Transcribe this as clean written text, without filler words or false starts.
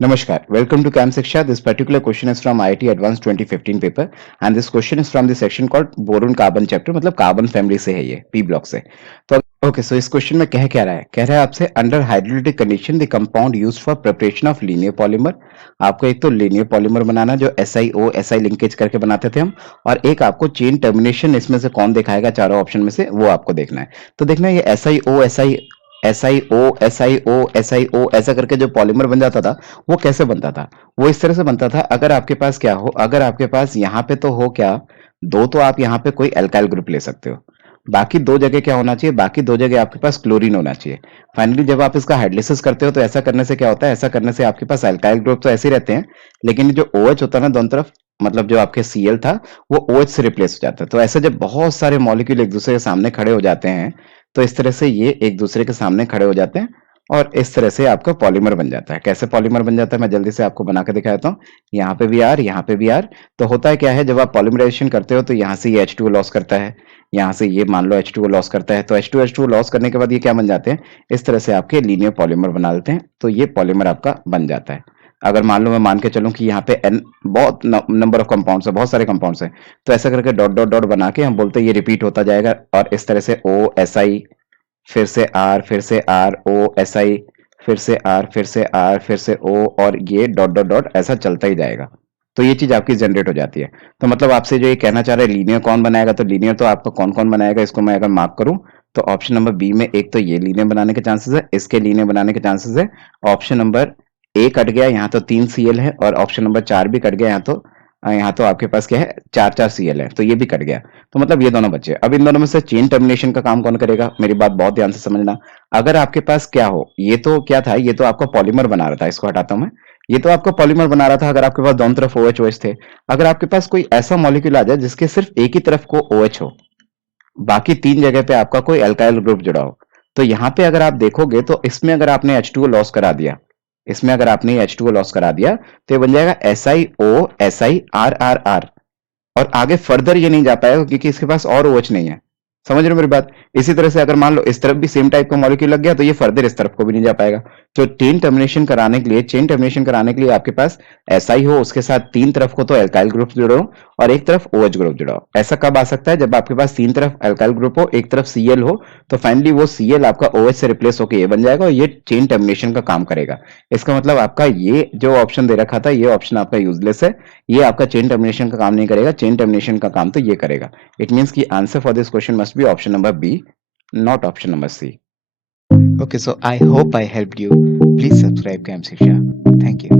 Namaskar. Welcome to Camp Shiksha. This particular question is from IIT Advanced 2015 paper and this question is from the section called boron carbon chapter मतलब carbon family से है ये P block से। तो okay so इस question में कह क्या रहा है? कह रहा है आपसे under hydrolytic condition the compound used for preparation of linear polymer. आपको एक तो लीनियर पॉलीमर बनाना जो SiO SI लिंकेज करके बनाते थे हम और एक आपको चेन टर्मिनेशन इसमें से कौन दिखाएगा चारों ऑप्शन में से वो आपको देखना है। तो देखना ये SiO SI SiO SiO SiO ऐसा करके जो पॉलीमर बन जाता था वो कैसे बनता था? वो इस तरह से बनता था अगर आपके पास क्या हो अगर आपके पास यहाँ पे तो हो क्या 2 तो आप यहाँ पे कोई एल्काइल ग्रुप ले सकते हो। बाकी 2 जगह क्या होना चाहिए? बाकी 2 जगह आपके पास क्लोरीन होना चाहिए। फाइनली जब आप इसका हाइड्रोलिसिस करते हो तो ऐसा करने से क्या होता है? ऐसा करने से आपके पास एल्काइल ग्रुप तो ऐसे ही रहते हैं, लेकिन जो OH होता है ना दोनों तरफ मतलब जो आपके Cl था वो OH से रिप्लेस हो जाता है। तो ऐसे जब बहुत सारे मॉलिक्यूल एक दूसरे के सामने खड़े हो जाते हैं, तो इस तरह से ये एक दूसरे के सामने खड़े हो जाते हैं और इस तरह से आपका पॉलीमर बन जाता है। कैसे पॉलीमर बन जाता है मैं जल्दी से आपको बना के दिखा देता हूँ। यहाँ पे भी R, यहाँ पे भी R। तो होता है क्या है जब आप पॉलीमराइजेशन करते हो तो यहाँ से ये H2O लॉस करता है, यहाँ से ये मान लो H2O लॉस करता है। तो H2H2O लॉस करने के बाद ये क्या बन जाते हैं? इस तरह से आपके लीनियर पॉलीमर बना देते हैं। तो ये पॉलीमर आपका बन जाता है। अगर मान लो मैं मान के चलूँ कि यहाँ पे N बहुत नंबर ऑफ कंपाउंड्स है, बहुत सारे कंपाउंड्स हैं। तो ऐसा करके डॉट डॉट डॉट बना के हम बोलते हैं ये रिपीट होता जाएगा और इस तरह से OSI फिर से R फिर से ROSI फिर से R फिर से R फिर से O और ये डॉट डॉट डॉट ऐसा चलता ही जाएगा। तो ये चीज आपकी जनरेट हो जाती है। तो मतलब आपसे जो ये कहना चाह रहे हैं लीनियर कौन बनाएगा, तो लीनियर तो आपका कौन कौन बनाएगा इसको मैं अगर मार्क करूं तो ऑप्शन नंबर बी में एक तो ये लीनियर बनाने के चांसेस है, इसके लीनियर बनाने के चांसेस है। ऑप्शन नंबर ए कट गया, यहाँ तो 3 Cl है और ऑप्शन नंबर 4 भी कट गया, यहाँ तो आपके पास क्या है 4 4 Cl है तो ये भी कट गया। तो मतलब ये दोनों बचे। अब इन दोनों में से चेन टर्मिनेशन का काम कौन करेगा? मेरी बात बहुत ध्यान से समझना। अगर आपके पास क्या हो, ये तो क्या था, ये तो आपका पॉलीमर बना रहा था, इसको हटाता हूं मैं। ये तो आपका पॉलीमर बना रहा था अगर आपके पास दोनों तरफ OH OH थे। अगर आपके पास कोई ऐसा मॉलिक्यूल आ जाए जिसके सिर्फ एक ही तरफ को OH हो, बाकी 3 जगह पे आपका कोई अल्काइल ग्रुप जुड़ा हो, तो यहाँ पे अगर आप देखोगे तो इसमें अगर आपने H2O लॉस करा दिया, इसमें अगर आपने H2O लॉस करा दिया तो ये बन जाएगा SiO SiRRR और आगे फर्दर ये नहीं जा पाएगा क्योंकि इसके पास और OH नहीं है। समझ रहे हो मेरी बात? इसी तरह से अगर मान लो इस तरफ भी सेम टाइप का मॉलिक्यूल लग गया तो ये फर्दर इस तरफ को भी नहीं जा पाएगा। तो चेन टर्मिनेशन कराने के लिए आपके पास SI हो, उसके साथ 3 तरफ को तो अल्काइल ग्रुप जुड़े हो और एक तरफ OH ग्रुप जुड़ा हो। ऐसा कब आ सकता है? जब आपके पास 3 तरफ अल्काइल ग्रुप हो, एक तरफ Cl हो, तो फाइनली वो Cl आपका OH से रिप्लेस होकर ये बन जाएगा और ये चेन टर्मिनेशन का काम करेगा। इसका मतलब आपका ये जो ऑप्शन दे रखा था ये ऑप्शन आपका यूजलेस है। ये आपका चेन टर्मिनेशन का काम नहीं करेगा, चेन टर्मिनेशन का काम तो ये करेगा। इट मीन्स की answer for this question must be option number B, not option number C. Okay, so I hope I helped you. Please subscribe Camp Shiksha. Thank you.